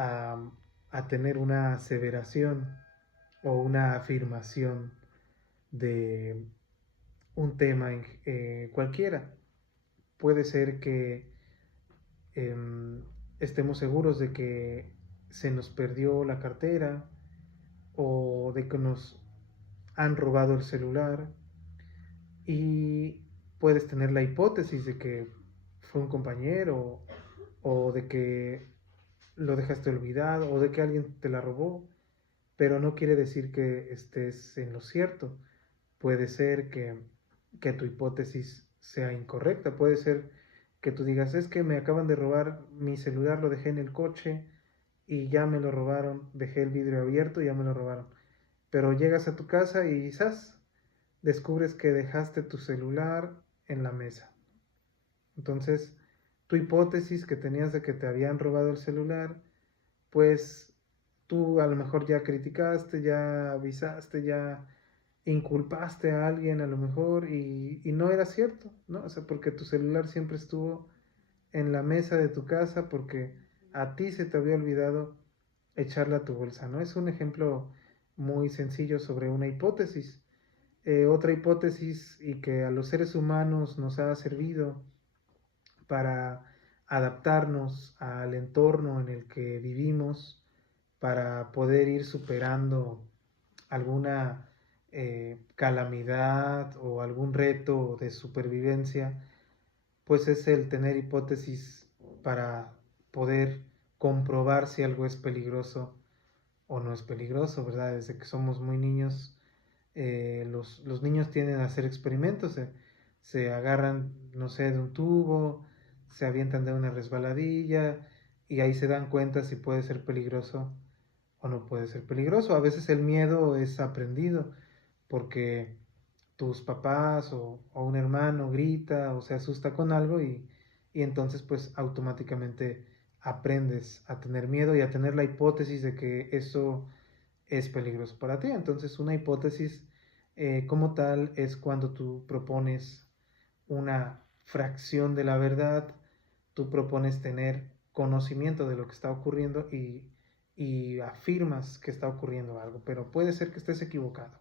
a, a tener una aseveración o una afirmación de un tema cualquiera. Puede ser que estemos seguros de que se nos perdió la cartera o de que nos han robado el celular, y puedes tener la hipótesis de que fue un compañero o de que lo dejaste olvidado o de que alguien te la robó, pero no quiere decir que estés en lo cierto. Puede ser que tu hipótesis sea incorrecta, puede ser que tú digas, es que me acaban de robar mi celular, lo dejé en el coche y ya me lo robaron, dejé el vidrio abierto y ya me lo robaron. Pero llegas a tu casa y quizás descubres que dejaste tu celular en la mesa. Entonces, tu hipótesis que tenías de que te habían robado el celular, pues tú a lo mejor ya criticaste, ya avisaste, ya inculpaste a alguien a lo mejor y no era cierto, ¿no? O sea, porque tu celular siempre estuvo en la mesa de tu casa porque a ti se te había olvidado echarla a tu bolsa, ¿no? Es un ejemplo muy sencillo sobre una hipótesis. Otra hipótesis y que a los seres humanos nos ha servido para adaptarnos al entorno en el que vivimos, para poder ir superando alguna calamidad o algún reto de supervivencia, pues es el tener hipótesis para poder comprobar si algo es peligroso o no es peligroso, ¿verdad? Desde que somos muy niños, los niños tienden a hacer experimentos, se agarran, no sé, de un tubo, se avientan de una resbaladilla y ahí se dan cuenta si puede ser peligroso o no puede ser peligroso. A veces el miedo es aprendido porque tus papás o un hermano grita o se asusta con algo y entonces pues automáticamente aprendes a tener miedo y a tener la hipótesis de que eso es peligroso para ti. Entonces una hipótesis como tal es cuando tú propones una fracción de la verdad, tú propones tener conocimiento de lo que está ocurriendo y afirmas que está ocurriendo algo, pero puede ser que estés equivocado.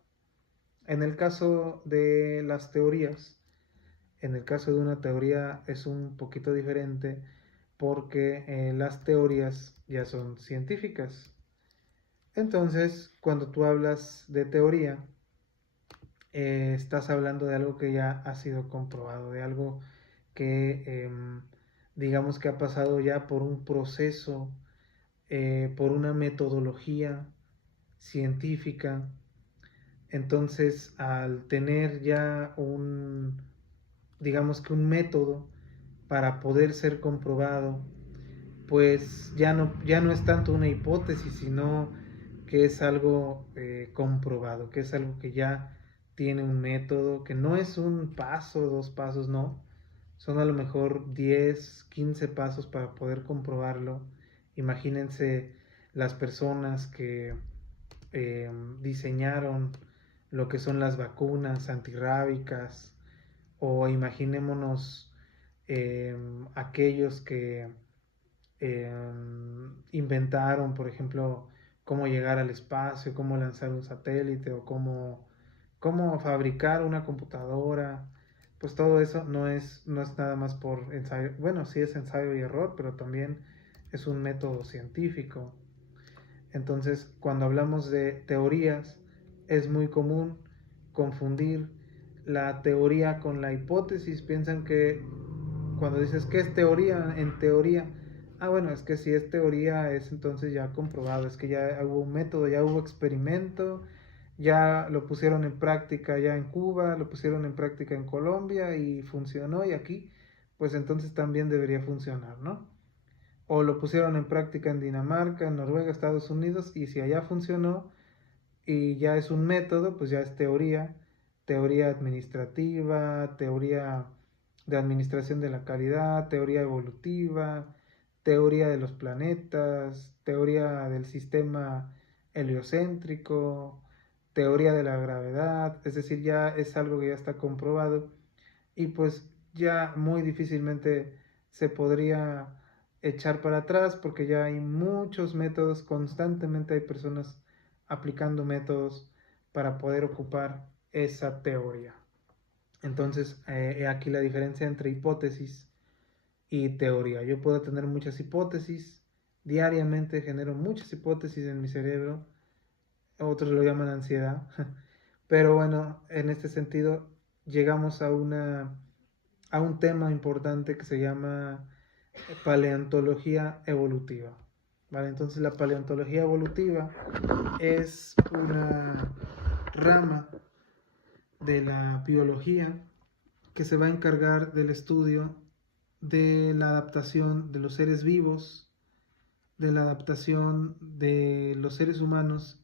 En el caso de las teorías, en el caso de una teoría es un poquito diferente porque las teorías ya son científicas. Entonces, cuando tú hablas de teoría, estás hablando de algo que ya ha sido comprobado, de algo que digamos que ha pasado ya por un proceso, por una metodología científica. Entonces, al tener ya digamos que un método para poder ser comprobado, pues ya no es tanto una hipótesis, sino que es algo comprobado, que es algo que ya tiene un método, que no es un paso, dos pasos, no. Son a lo mejor 10 15 pasos para poder comprobarlo. Imagínense las personas que diseñaron lo que son las vacunas antirrábicas, o imaginémonos aquellos que inventaron, por ejemplo, cómo llegar al espacio, cómo lanzar un satélite o cómo fabricar una computadora. Pues todo eso no es nada más por ensayo, bueno, sí es ensayo y error, pero también es un método científico. Entonces, cuando hablamos de teorías, es muy común confundir la teoría con la hipótesis. Piensan que cuando dices que es teoría, en teoría, bueno, es que si es teoría es entonces ya comprobado, es que ya hubo un método, ya hubo experimento, ya lo pusieron en práctica ya en Cuba, lo pusieron en práctica en Colombia y funcionó, y aquí, pues entonces también debería funcionar, ¿no? O lo pusieron en práctica en Dinamarca, en Noruega, Estados Unidos, y si allá funcionó y ya es un método, pues ya es teoría, teoría administrativa, teoría de administración de la calidad, teoría evolutiva, teoría de los planetas, teoría del sistema heliocéntrico, teoría de la gravedad, es decir, ya es algo que ya está comprobado y pues ya muy difícilmente se podría echar para atrás porque ya hay muchos métodos, constantemente hay personas aplicando métodos para poder ocupar esa teoría. Entonces, aquí la diferencia entre hipótesis y teoría. Yo puedo tener muchas hipótesis, diariamente genero muchas hipótesis en mi cerebro, otros lo llaman ansiedad, pero bueno, en este sentido llegamos a un tema importante que se llama paleontología evolutiva. ¿Vale? Entonces la paleontología evolutiva es una rama de la biología que se va a encargar del estudio de la adaptación de los seres vivos, de la adaptación de los seres humanos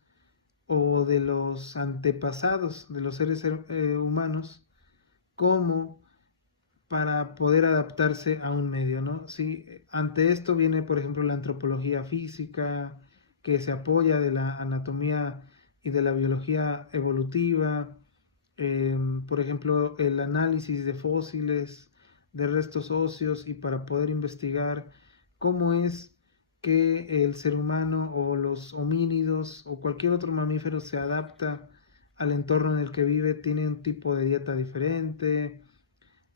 o de los antepasados de los seres humanos, como para poder adaptarse a un medio, ¿no? Sí, ante esto viene, por ejemplo, la antropología física, que se apoya de la anatomía y de la biología evolutiva, por ejemplo, el análisis de fósiles, de restos óseos, y para poder investigar cómo es que el ser humano o los homínidos o cualquier otro mamífero se adapta al entorno en el que vive, tiene un tipo de dieta diferente.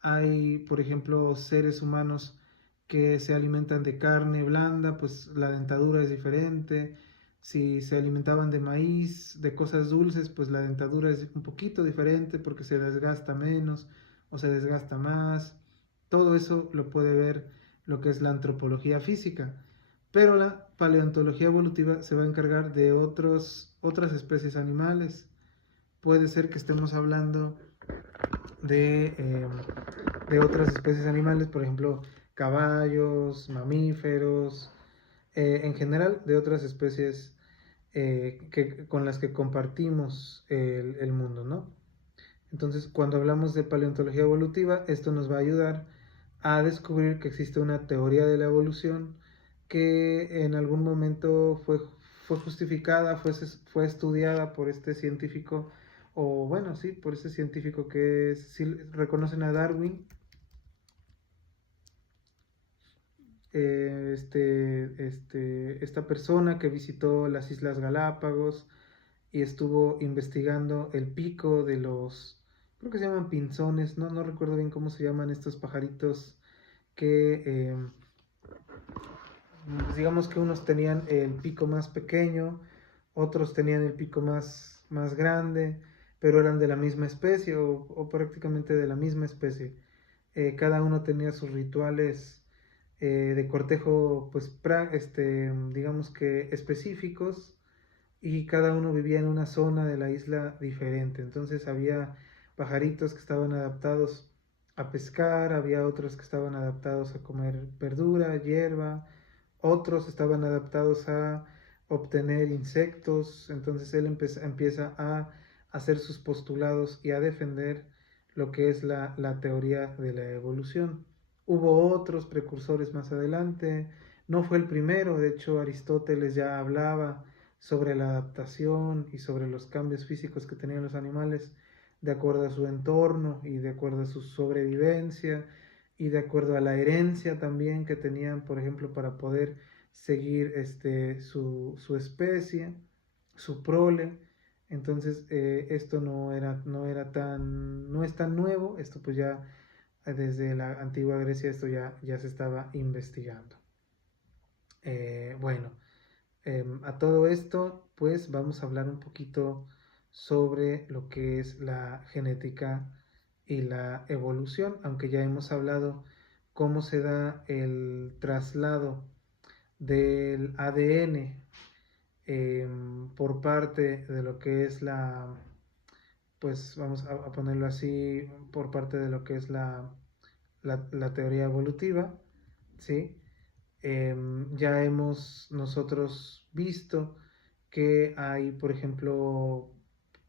Hay, por ejemplo, seres humanos que se alimentan de carne blanda, pues la dentadura es diferente. Si se alimentaban de maíz, de cosas dulces, pues la dentadura es un poquito diferente porque se desgasta menos o se desgasta más. Todo eso lo puede ver lo que es la antropología física. Pero la paleontología evolutiva se va a encargar de otras especies animales. Puede ser que estemos hablando de, eh, de otras especies animales, por ejemplo, caballos, mamíferos, en general de otras especies con las que compartimos el mundo, ¿no? Entonces, cuando hablamos de paleontología evolutiva, esto nos va a ayudar a descubrir que existe una teoría de la evolución que en algún momento fue justificada, fue estudiada por este científico, o bueno, sí, por este científico que si reconocen a Darwin, esta persona que visitó las Islas Galápagos y estuvo investigando el pico de los, creo que se llaman pinzones, no recuerdo bien cómo se llaman estos pajaritos que, digamos que unos tenían el pico más pequeño, otros tenían el pico más grande, pero eran de la misma especie o prácticamente de la misma especie. Cada uno tenía sus rituales de cortejo, pues digamos que específicos, y cada uno vivía en una zona de la isla diferente. Entonces había pajaritos que estaban adaptados a pescar, había otros que estaban adaptados a comer verdura, hierba, otros estaban adaptados a obtener insectos. Entonces él empieza a hacer sus postulados y a defender lo que es la teoría de la evolución. Hubo otros precursores más adelante, no fue el primero, de hecho Aristóteles ya hablaba sobre la adaptación y sobre los cambios físicos que tenían los animales de acuerdo a su entorno y de acuerdo a su sobrevivencia y de acuerdo a la herencia también que tenían, por ejemplo, para poder seguir su especie, su prole. Entonces, esto no es tan nuevo, esto pues ya desde la antigua Grecia esto ya se estaba investigando. Bueno, a todo esto, pues vamos a hablar un poquito sobre lo que es la genética y la evolución, aunque ya hemos hablado cómo se da el traslado del ADN por parte de lo que es pues vamos a ponerlo así, por parte de lo que es la teoría evolutiva, ¿sí? Ya hemos nosotros visto que hay, por ejemplo,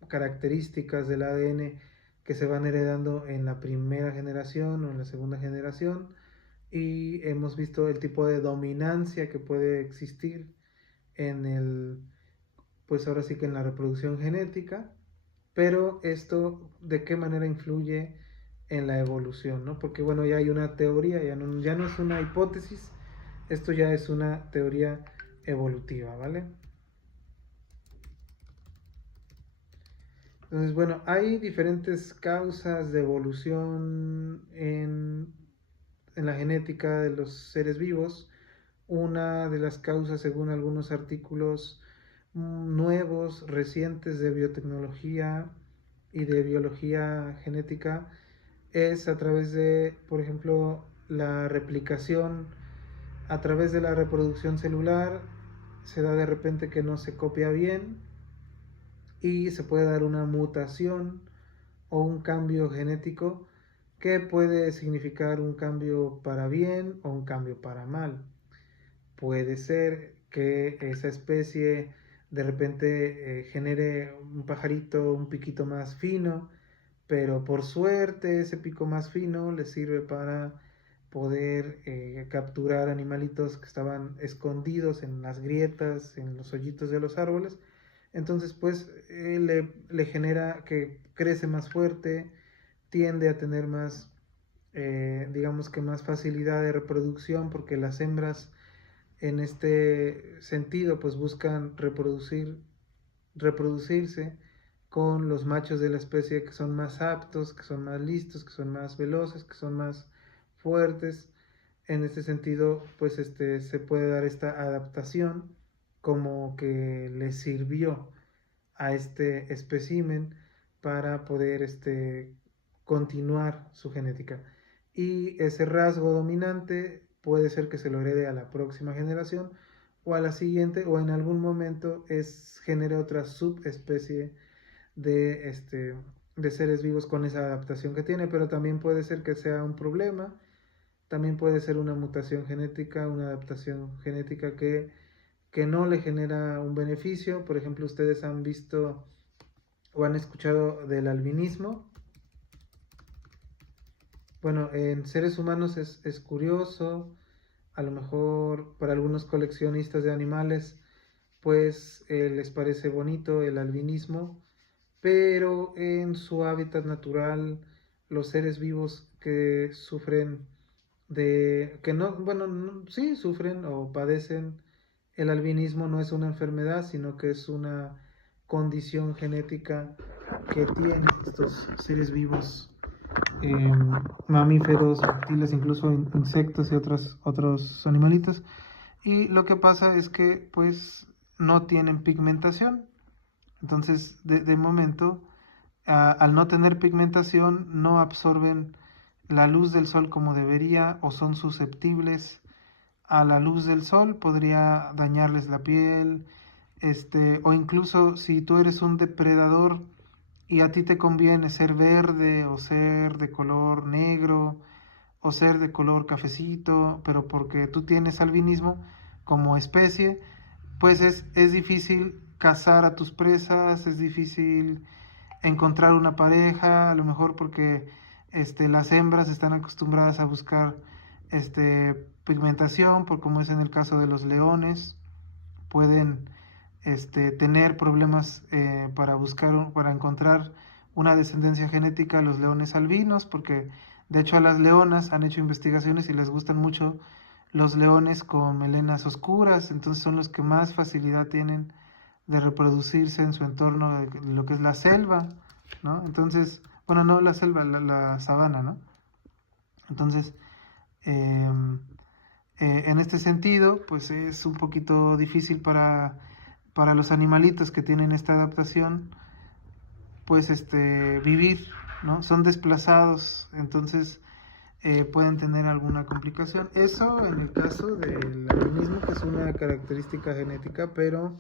características del ADN que se van heredando en la primera generación o en la segunda generación, y hemos visto el tipo de dominancia que puede existir pues ahora sí que en la reproducción genética. Pero esto, ¿de qué manera influye en la evolución, ¿no? Porque bueno, ya hay una teoría, ya no es una hipótesis, Esto ya es una teoría evolutiva, ¿vale? Entonces, bueno, hay diferentes causas de evolución en la genética de los seres vivos. Una de las causas, según algunos artículos nuevos, recientes de biotecnología y de biología genética, es a través de, por ejemplo, la replicación, a través de la reproducción celular. Se da de repente que no se copia bien y se puede dar una mutación o un cambio genético que puede significar un cambio para bien o un cambio para mal. Puede ser que esa especie de repente genere un pajarito un piquito más fino, pero por suerte ese pico más fino le sirve para poder capturar animalitos que estaban escondidos en las grietas, en los hoyitos de los árboles. Entonces pues le genera que crece más fuerte, tiende a tener más, digamos que más facilidad de reproducción, porque las hembras en este sentido pues buscan reproducirse con los machos de la especie que son más aptos, que son más listos, que son más veloces, que son más fuertes. En este sentido pues se puede dar esta adaptación como que le sirvió a este espécimen para poder continuar su genética. Y ese rasgo dominante puede ser que se lo herede a la próxima generación o a la siguiente, o en algún momento genere otra subespecie de seres vivos con esa adaptación que tiene, pero también puede ser que sea un problema, también puede ser una mutación genética, una adaptación genética que no le genera un beneficio. Por ejemplo, ustedes han visto o han escuchado del albinismo. Bueno, en seres humanos es curioso, a lo mejor para algunos coleccionistas de animales, pues les parece bonito el albinismo, pero en su hábitat natural, los seres vivos que sufren que no, bueno, sí, sufren o padecen el albinismo, no es una enfermedad, sino que es una condición genética que tienen estos seres vivos, eh, mamíferos, reptiles, incluso insectos y otros animalitos. Y lo que pasa es que pues no tienen pigmentación. Entonces, de momento, al no tener pigmentación, no absorben la luz del sol como debería, o son susceptibles a la luz del sol, podría dañarles la piel, o incluso si tú eres un depredador y a ti te conviene ser verde o ser de color negro o ser de color cafecito, pero porque tú tienes albinismo como especie, pues es difícil cazar a tus presas, es difícil encontrar una pareja, a lo mejor porque las hembras están acostumbradas a buscar pigmentación, por como es en el caso de los leones, pueden tener problemas para encontrar una descendencia genética a los leones albinos, porque de hecho a las leonas han hecho investigaciones y les gustan mucho los leones con melenas oscuras, entonces son los que más facilidad tienen de reproducirse en su entorno de lo que es la selva, ¿no? Entonces, bueno, no la selva, la sabana, ¿no? Entonces, eh, en este sentido, pues es un poquito difícil para los animalitos que tienen esta adaptación, pues vivir, ¿no? Son desplazados, entonces pueden tener alguna complicación. Eso en el caso del albinismo, que es una característica genética, pero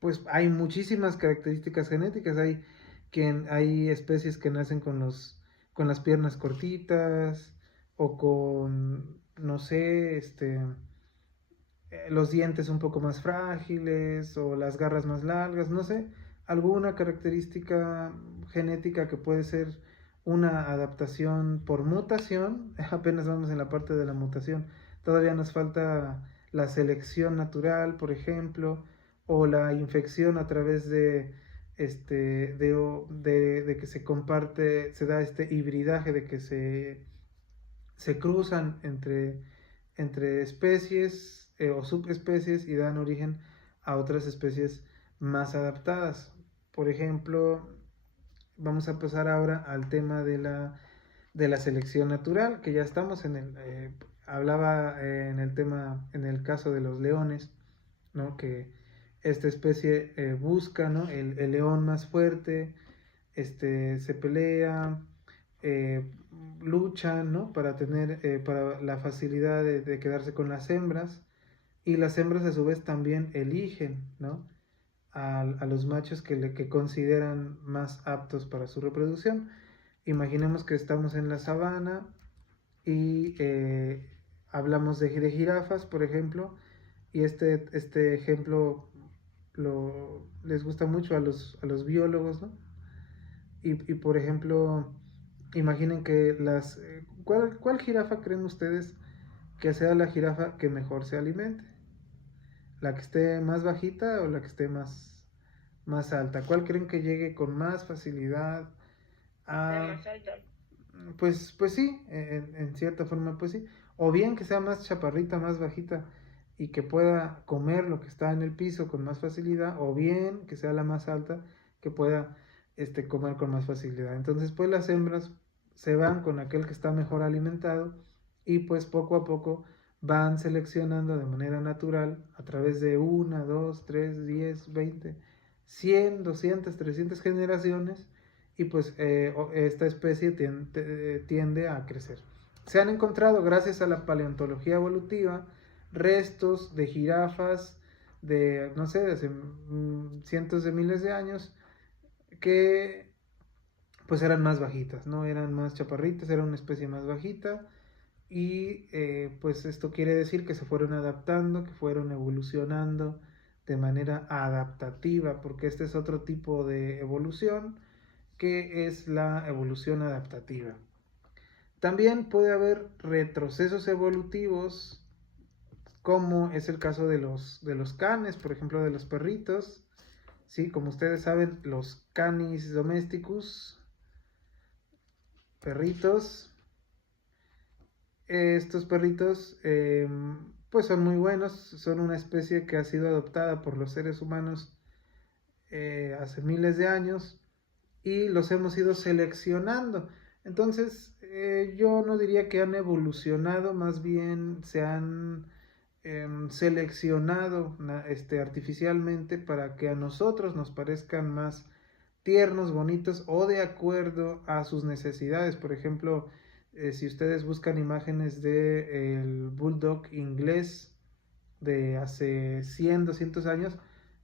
pues hay muchísimas características genéticas. Hay especies que nacen con las piernas cortitas o con, no sé, los dientes un poco más frágiles o las garras más largas, no sé, alguna característica genética que puede ser una adaptación por mutación. Apenas vamos en la parte de la mutación. Todavía nos falta la selección natural, por ejemplo, o la infección a través de que se da este hibridaje, de que se cruzan entre especies o subespecies y dan origen a otras especies más adaptadas. Por ejemplo, vamos a pasar ahora al tema de la selección natural, que ya estamos en el, hablaba en el tema, en el caso de los leones, ¿no? Que esta especie busca, ¿no? El león más fuerte, se pelea, eh, luchan, ¿no? Para tener, para la facilidad de quedarse con las hembras, y las hembras a su vez también eligen, ¿no? A los machos que consideran más aptos para su reproducción. Imaginemos que estamos en la sabana y hablamos de jirafas, por ejemplo, y este ejemplo les gusta mucho a los biólogos, ¿no? Y por ejemplo, imaginen que ¿cuál jirafa creen ustedes que sea la jirafa que mejor se alimente? ¿La que esté más bajita o la que esté más alta? ¿Cuál creen que llegue con más facilidad La a... más alta. Pues sí, en cierta forma pues sí. O bien que sea más chaparrita, más bajita y que pueda comer lo que está en el piso con más facilidad, o bien que sea la más alta que pueda comer con más facilidad. Entonces pues las hembras se van con aquel que está mejor alimentado y pues poco a poco van seleccionando de manera natural a través de 1, 2, 3, 10, 20, 100, 200, 300 generaciones, y pues esta especie tiende a crecer. Se han encontrado, gracias a la paleontología evolutiva, restos de jirafas de, no sé, de hace cientos de miles de años que pues eran más bajitas, ¿no? Eran más chaparritas, era una especie más bajita, y pues esto quiere decir que se fueron adaptando, que fueron evolucionando de manera adaptativa, porque este es otro tipo de evolución que es la evolución adaptativa. También puede haber retrocesos evolutivos, como es el caso de los canes, por ejemplo, de los perritos. Sí, como ustedes saben, los canis domesticus, perritos, estos perritos pues son muy buenos, son una especie que ha sido adoptada por los seres humanos hace miles de años y los hemos ido seleccionando. Entonces, yo no diría que han evolucionado, más bien se han seleccionado artificialmente para que a nosotros nos parezcan más tiernos, bonitos o de acuerdo a sus necesidades. Por ejemplo, si ustedes buscan imágenes de el bulldog inglés de hace 100, 200 años,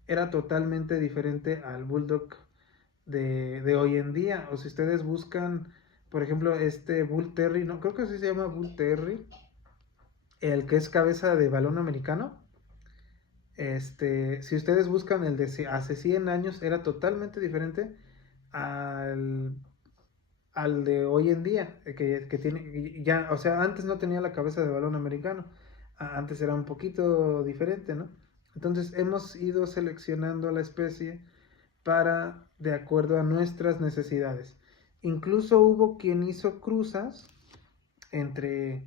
era totalmente diferente al bulldog de hoy en día. O si ustedes buscan, por ejemplo, este Bull Terry, no, creo que así se llama Bull Terry, el que es cabeza de balón americano. Si ustedes buscan el de hace 100 años, era totalmente diferente al, al de hoy en día, que tiene, ya, o sea, antes no tenía la cabeza de balón americano, antes era un poquito diferente, ¿no? Entonces hemos ido seleccionando a la especie para de acuerdo a nuestras necesidades. Incluso hubo quien hizo cruzas entre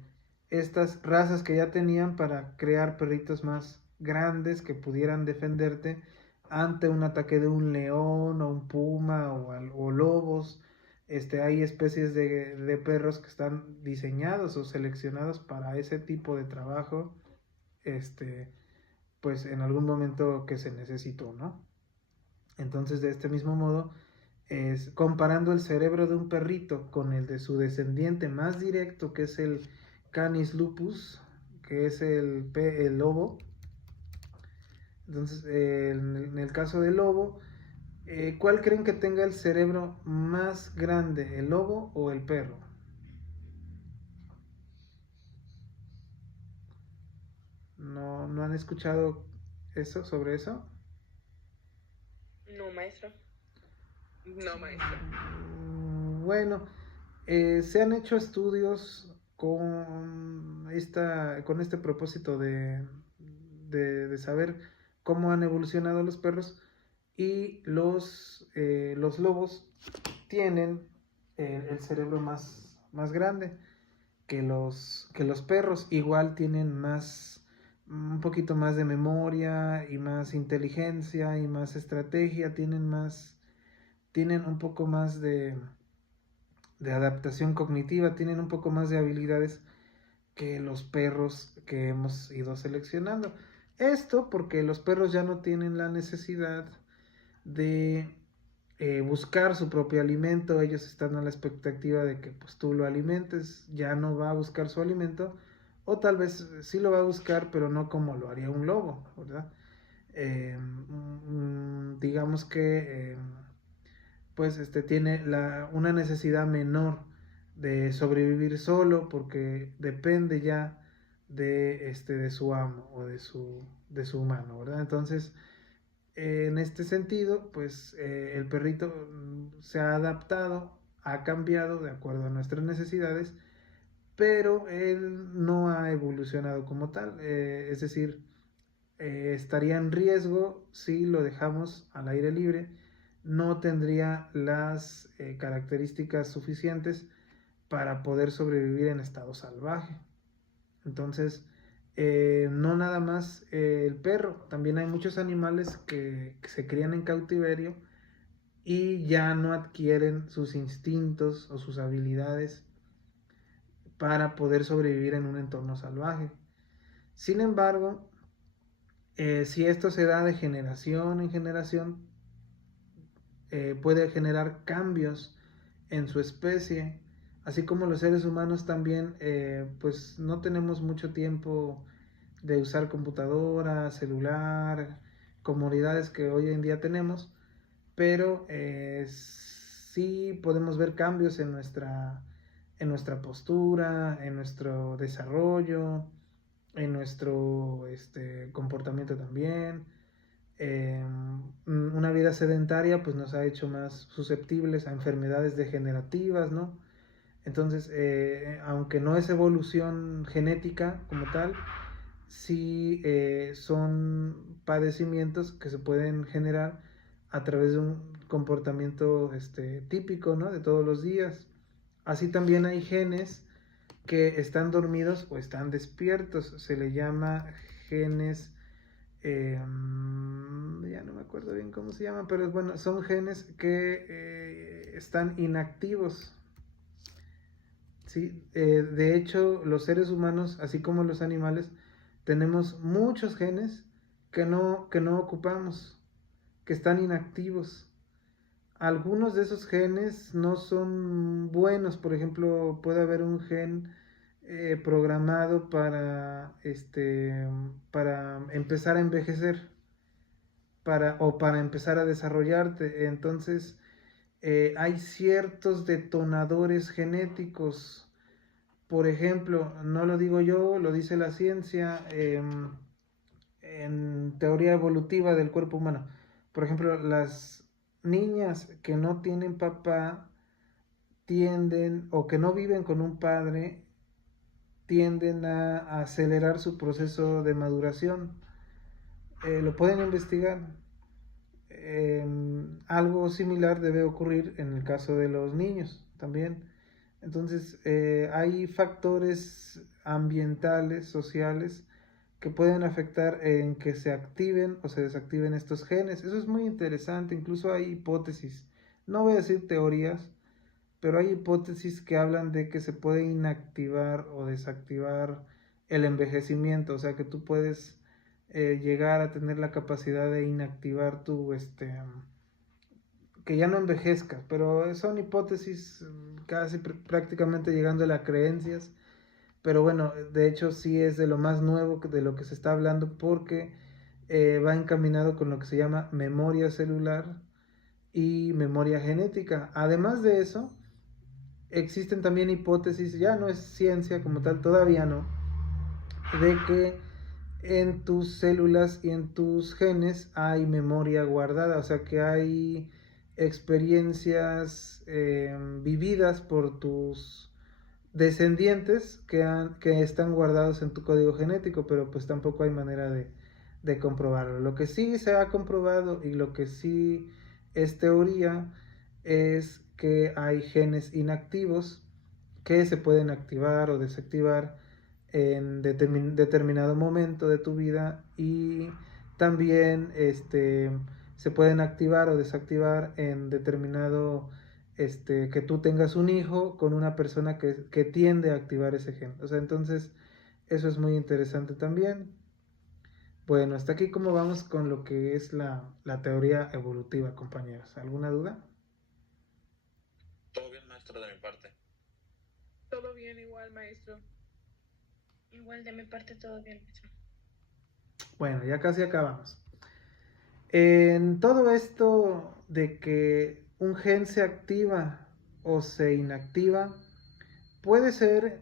estas razas que ya tenían para crear perritos más grandes que pudieran defenderte ante un ataque de un león o un puma o lobos. Hay especies de perros que están diseñados o seleccionados para ese tipo de trabajo, este, pues en algún momento que se necesitó, ¿no? Entonces, de este mismo modo, es comparando el cerebro de un perrito con el de su descendiente más directo, que es el Canis lupus, que es el lobo. Entonces, en el caso del lobo, ¿cuál creen que tenga el cerebro más grande, el lobo o el perro? ¿No han escuchado eso sobre eso? No, maestro. No, maestro. Bueno, se han hecho estudios con este propósito de saber cómo han evolucionado los perros, y los lobos tienen el cerebro más grande, que los perros igual tienen un poquito más de memoria y más inteligencia y más estrategia, tienen un poco más de adaptación cognitiva, tienen un poco más de habilidades que los perros que hemos ido seleccionando. Esto porque los perros ya no tienen la necesidad de buscar su propio alimento, ellos están a la expectativa de que pues tú lo alimentes, ya no va a buscar su alimento, o tal vez sí lo va a buscar, pero no como lo haría un lobo, ¿verdad? Digamos que pues tiene una necesidad menor de sobrevivir solo porque depende ya de su amo o de su humano, ¿verdad? Entonces, en este sentido, pues el perrito se ha adaptado, ha cambiado de acuerdo a nuestras necesidades, pero él no ha evolucionado como tal, es decir, estaría en riesgo si lo dejamos al aire libre, no tendría las características suficientes para poder sobrevivir en estado salvaje. Entonces, no nada más el perro, también hay muchos animales que se crían en cautiverio y ya no adquieren sus instintos o sus habilidades para poder sobrevivir en un entorno salvaje. Sin embargo, si esto se da de generación en generación, puede generar cambios en su especie, así como los seres humanos también, pues no tenemos mucho tiempo de usar computadora, celular, comodidades que hoy en día tenemos, pero sí podemos ver cambios en nuestra postura, en nuestro desarrollo, en nuestro comportamiento también. Una vida sedentaria pues nos ha hecho más susceptibles a enfermedades degenerativas, ¿no? Entonces, aunque no es evolución genética como tal, sí son padecimientos que se pueden generar a través de un comportamiento típico, ¿no? De todos los días. Así también hay genes que están dormidos o están despiertos. Se le llama genes, ya no me acuerdo bien cómo se llaman, pero bueno, son genes que están inactivos. Sí, de hecho, los seres humanos, así como los animales, tenemos muchos genes que no ocupamos, que están inactivos. Algunos de esos genes no son buenos, por ejemplo, puede haber un gen programado para empezar a envejecer, o para empezar a desarrollarte. Entonces, hay ciertos detonadores genéticos. Por ejemplo, no lo digo yo, lo dice la ciencia, en teoría evolutiva del cuerpo humano. Por ejemplo, las niñas que no tienen papá tienden, o que no viven con un padre, tienden a acelerar su proceso de maduración. Lo pueden investigar. Algo similar debe ocurrir en el caso de los niños también. Entonces, hay factores ambientales, sociales, que pueden afectar en que se activen o se desactiven estos genes. Eso es muy interesante, incluso hay hipótesis, no voy a decir teorías, pero hay hipótesis que hablan de que se puede inactivar o desactivar el envejecimiento, o sea que tú puedes llegar a tener la capacidad de inactivar que ya no envejezca, pero son hipótesis casi prácticamente llegando a las creencias, pero bueno, de hecho sí es de lo más nuevo de lo que se está hablando porque va encaminado con lo que se llama memoria celular y memoria genética. Además de eso, existen también hipótesis, ya no es ciencia como tal, todavía no, de que en tus células y en tus genes hay memoria guardada, o sea que hay experiencias vividas por tus descendientes que están guardados en tu código genético, pero pues tampoco hay manera de comprobarlo. Lo que sí se ha comprobado y lo que sí es teoría es que hay genes inactivos que se pueden activar o desactivar en determinado momento de tu vida, y también se pueden activar o desactivar en determinado que tú tengas un hijo con una persona que tiende a activar ese gen. O sea, entonces eso es muy interesante también. Bueno, hasta aquí cómo vamos con lo que es la teoría evolutiva, compañeros. ¿Alguna duda? Todo bien, maestro, de mi parte. Todo bien, igual, maestro. Igual de mi parte todo bien, maestro. Bueno, ya casi acabamos. En todo esto de que un gen se activa o se inactiva, puede ser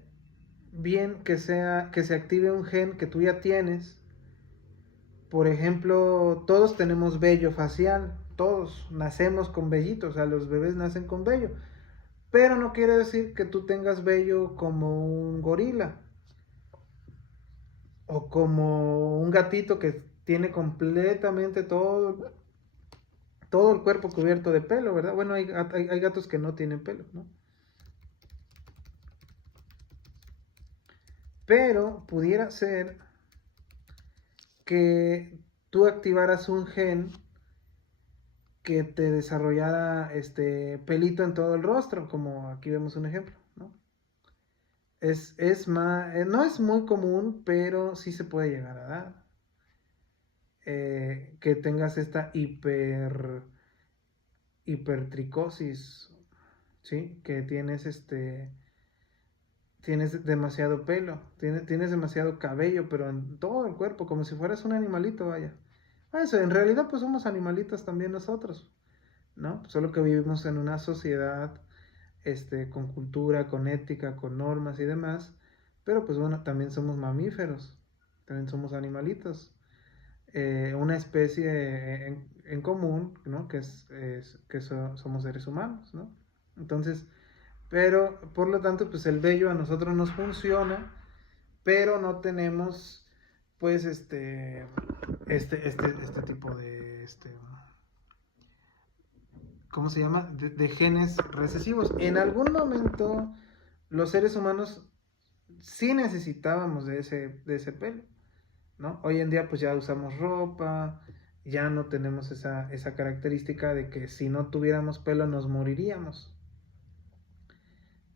bien que se active un gen que tú ya tienes. Por ejemplo, todos tenemos vello facial, todos nacemos con vellitos, o sea, los bebés nacen con vello, pero no quiere decir que tú tengas vello como un gorila o como un gatito que tiene completamente todo el cuerpo cubierto de pelo, ¿verdad? Bueno, hay gatos que no tienen pelo, ¿no? Pero pudiera ser que tú activaras un gen que te desarrollara pelito en todo el rostro, como aquí vemos un ejemplo, ¿no? No es muy común, pero sí se puede llegar a dar. Que tengas esta hipertricosis, ¿sí? Que tienes demasiado pelo, tienes demasiado cabello, pero en todo el cuerpo, como si fueras un animalito, vaya. Eso, en realidad pues somos animalitos también nosotros, ¿no? Solo que vivimos en una sociedad, con cultura, con ética, con normas y demás, pero pues bueno, también somos mamíferos, también somos animalitos. Una especie en común, ¿no? Somos seres humanos, ¿no? Entonces, pero por lo tanto, pues el vello a nosotros nos funciona, pero no tenemos, pues, este tipo de, ¿cómo se llama? De genes recesivos. En algún momento, los seres humanos sí necesitábamos de ese pelo, ¿no? Hoy en día, pues ya usamos ropa, ya no tenemos esa característica de que si no tuviéramos pelo nos moriríamos.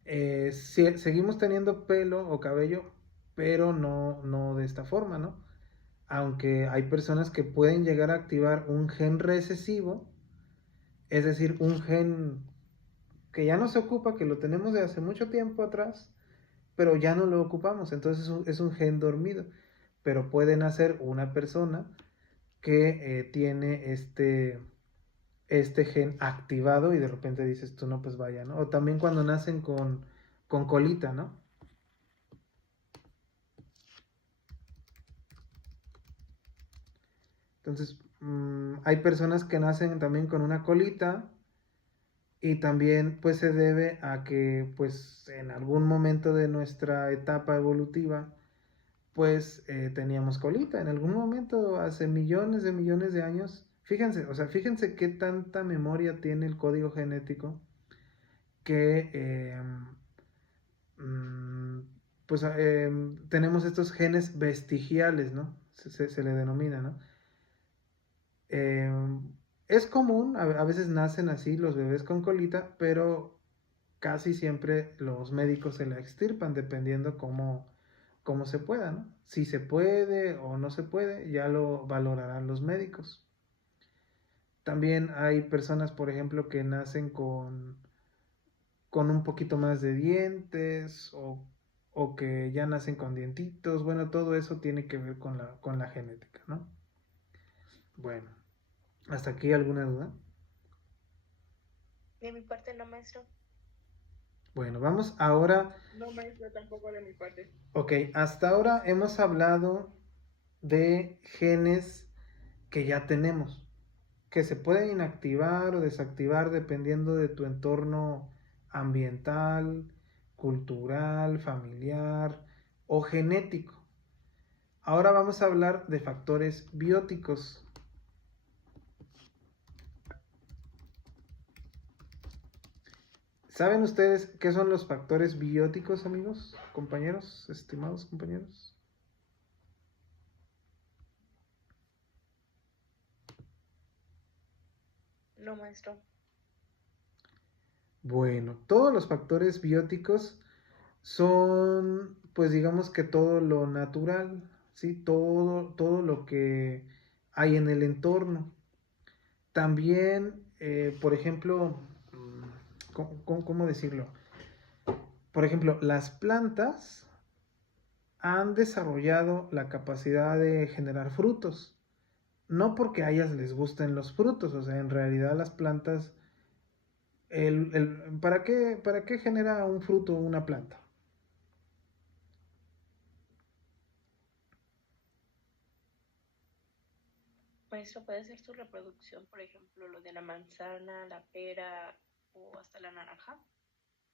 Seguimos teniendo pelo o cabello, pero no de esta forma, ¿no? Aunque hay personas que pueden llegar a activar un gen recesivo, es decir, un gen que ya no se ocupa, que lo tenemos de hace mucho tiempo atrás, pero ya no lo ocupamos, entonces es un gen dormido. Pero puede nacer una persona que tiene este gen activado y de repente dices tú, no, pues vaya, ¿no? O también cuando nacen con colita, ¿no? Entonces, hay personas que nacen también con una colita, y también pues se debe a que pues en algún momento de nuestra etapa evolutiva pues teníamos colita, en algún momento hace millones de años. Fíjense, o sea, fíjense qué tanta memoria tiene el código genético que mm, pues tenemos estos genes vestigiales, ¿no? Se le denomina, ¿no? Eh, es común, a veces nacen así los bebés con colita, pero casi siempre los médicos se la extirpan dependiendo cómo se pueda, ¿no? Si se puede o no se puede, ya lo valorarán los médicos. También hay personas, por ejemplo, que nacen con un poquito más de dientes, o que ya nacen con dientitos. Bueno, todo eso tiene que ver con la genética, ¿no? Bueno, ¿hasta aquí alguna duda? De mi parte no, maestro. Bueno, vamos ahora. No, maestro, tampoco de mi parte. Ok, hasta ahora hemos hablado de genes que ya tenemos, que se pueden inactivar o desactivar dependiendo de tu entorno ambiental, cultural, familiar o genético. Ahora vamos a hablar de factores bióticos. ¿Saben ustedes qué son los factores bióticos, amigos, compañeros, estimados compañeros? No, maestro. Bueno, todos los factores bióticos son, pues digamos que todo lo natural, ¿sí? Todo lo que hay en el entorno. También, por ejemplo, ¿cómo decirlo? Por ejemplo, las plantas han desarrollado la capacidad de generar frutos. No porque a ellas les gusten los frutos, o sea, en realidad las plantas, ¿para qué genera un fruto una planta? Maestro, ¿puede ser su reproducción, por ejemplo, lo de la manzana, la pera o hasta la naranja?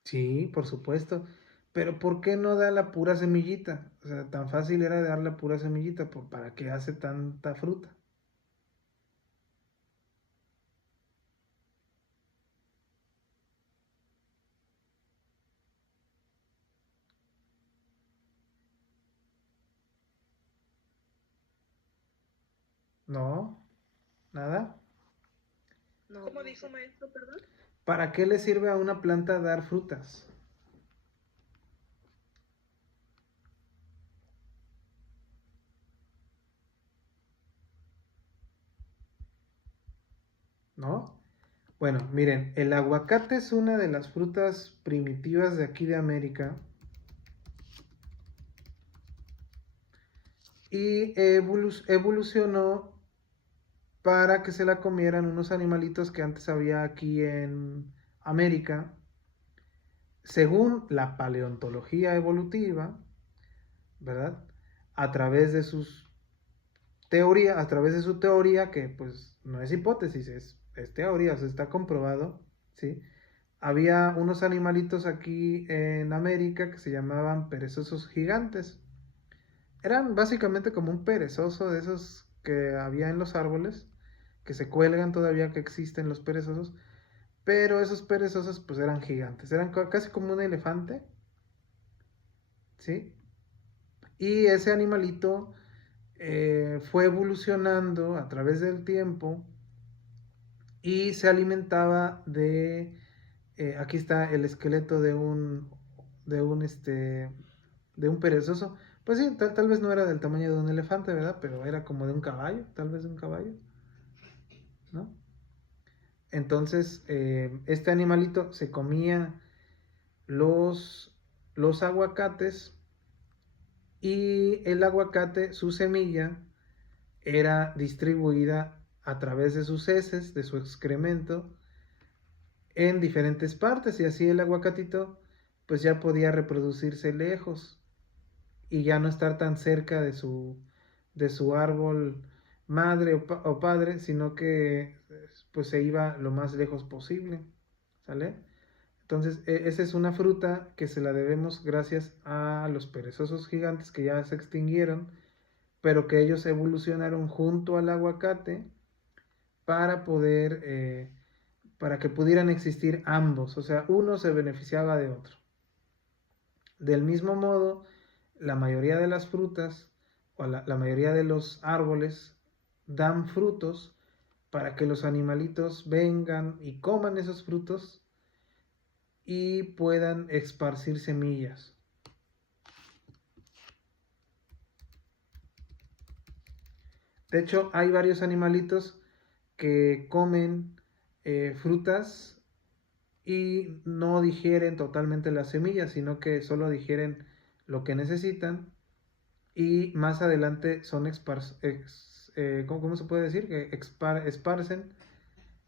Sí, por supuesto. Pero ¿por qué no da la pura semillita? O sea, tan fácil era dar la pura semillita, ¿para qué hace tanta fruta? No, nada. No, ¿Cómo no dijo sé. maestro, perdón? ¿Para qué le sirve a una planta dar frutas? ¿No? Bueno, miren, el aguacate es una de las frutas primitivas de aquí de América y evolucionó para que se la comieran unos animalitos que antes había aquí en América. Según la paleontología evolutiva, ¿verdad? A través de sus teorías, a través de su teoría, que pues no es hipótesis, es teoría, se está comprobado, ¿sí? Había unos animalitos aquí en América que se llamaban perezosos gigantes. Eran básicamente como un perezoso de esos que había en los árboles, que se cuelgan todavía, que existen los perezosos, pero esos perezosos pues eran gigantes, eran casi como un elefante, ¿sí? Y ese animalito fue evolucionando a través del tiempo y se alimentaba aquí está el esqueleto de un perezoso. Pues sí, tal vez no era del tamaño de un elefante, ¿verdad? Pero era como de un caballo, tal vez de un caballo, ¿no? Entonces, este animalito se comía los, los aguacates y el aguacate, su semilla, era distribuida a través de sus heces, de su excremento, en diferentes partes y así el aguacatito pues ya podía reproducirse lejos y ya no estar tan cerca de su árbol madre o padre, sino que pues se iba lo más lejos posible, ¿sale? Entonces, esa es una fruta que se la debemos gracias a los perezosos gigantes que ya se extinguieron, pero que ellos evolucionaron junto al aguacate para para que pudieran existir ambos, o sea, uno se beneficiaba de otro. Del mismo modo, la mayoría de las frutas o la mayoría de los árboles dan frutos para que los animalitos vengan y coman esos frutos y puedan esparcir semillas. De hecho, hay varios animalitos que comen frutas y no digieren totalmente las semillas, sino que solo digieren lo que necesitan y más adelante son ¿cómo se puede decir? Que esparcen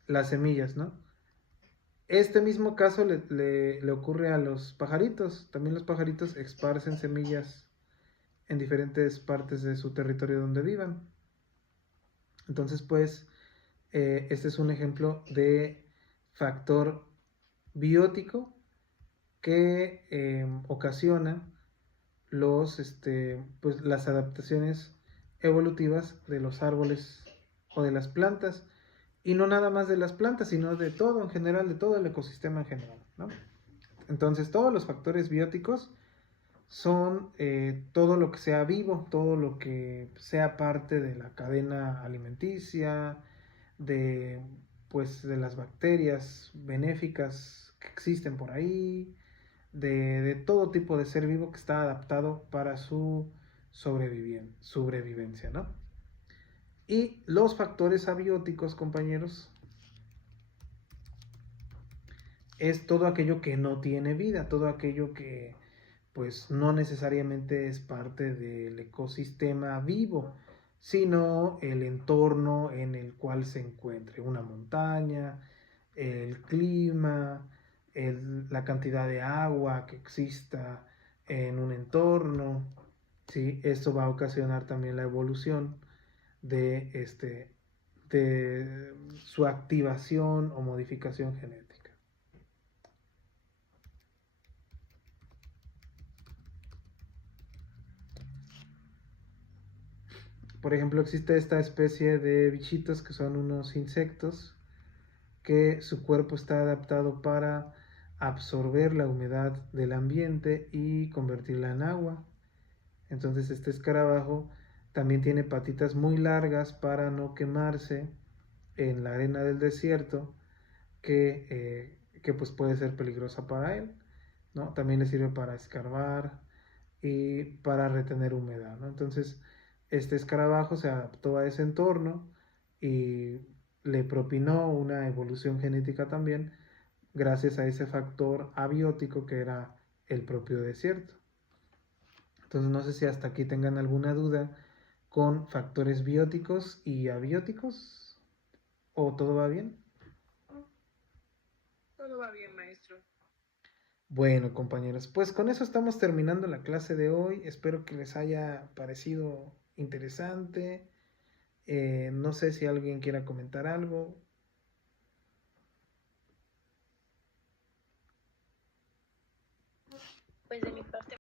las semillas, ¿no? Este mismo caso le ocurre a los pajaritos. También los pajaritos esparcen semillas en diferentes partes de su territorio donde vivan. Entonces, pues, este es un ejemplo de factor biótico que ocasiona pues, las adaptaciones evolutivas de los árboles o de las plantas. Y no nada más de las plantas, sino de todo en general, de todo el ecosistema en general, ¿no? Entonces, todos los factores bióticos son todo lo que sea vivo, todo lo que sea parte de la cadena alimenticia, de, pues, de las bacterias benéficas que existen por ahí, de todo tipo de ser vivo que está adaptado para su sobrevivencia, ¿no? Y los factores abióticos, compañeros, es todo aquello que no tiene vida, todo aquello que pues no necesariamente es parte del ecosistema vivo, sino el entorno en el cual se encuentre, una montaña, el clima, la cantidad de agua que exista en un entorno, ¿sí? Esto va a ocasionar también la evolución de su activación o modificación genética. Por ejemplo, existe esta especie de bichitos que son unos insectos que su cuerpo está adaptado para absorber la humedad del ambiente y convertirla en agua. Entonces este escarabajo también tiene patitas muy largas para no quemarse en la arena del desierto que pues puede ser peligrosa para él, ¿no? También le sirve para escarbar y para retener humedad, ¿no? Entonces este escarabajo se adaptó a ese entorno y le propinó una evolución genética también gracias a ese factor abiótico que era el propio desierto. Entonces no sé si hasta aquí tengan alguna duda con factores bióticos y abióticos o todo va bien. Todo va bien, maestro. Bueno, compañeros, pues con eso estamos terminando la clase de hoy. Espero que les haya parecido interesante. No sé si alguien quiera comentar algo. Pues de mi parte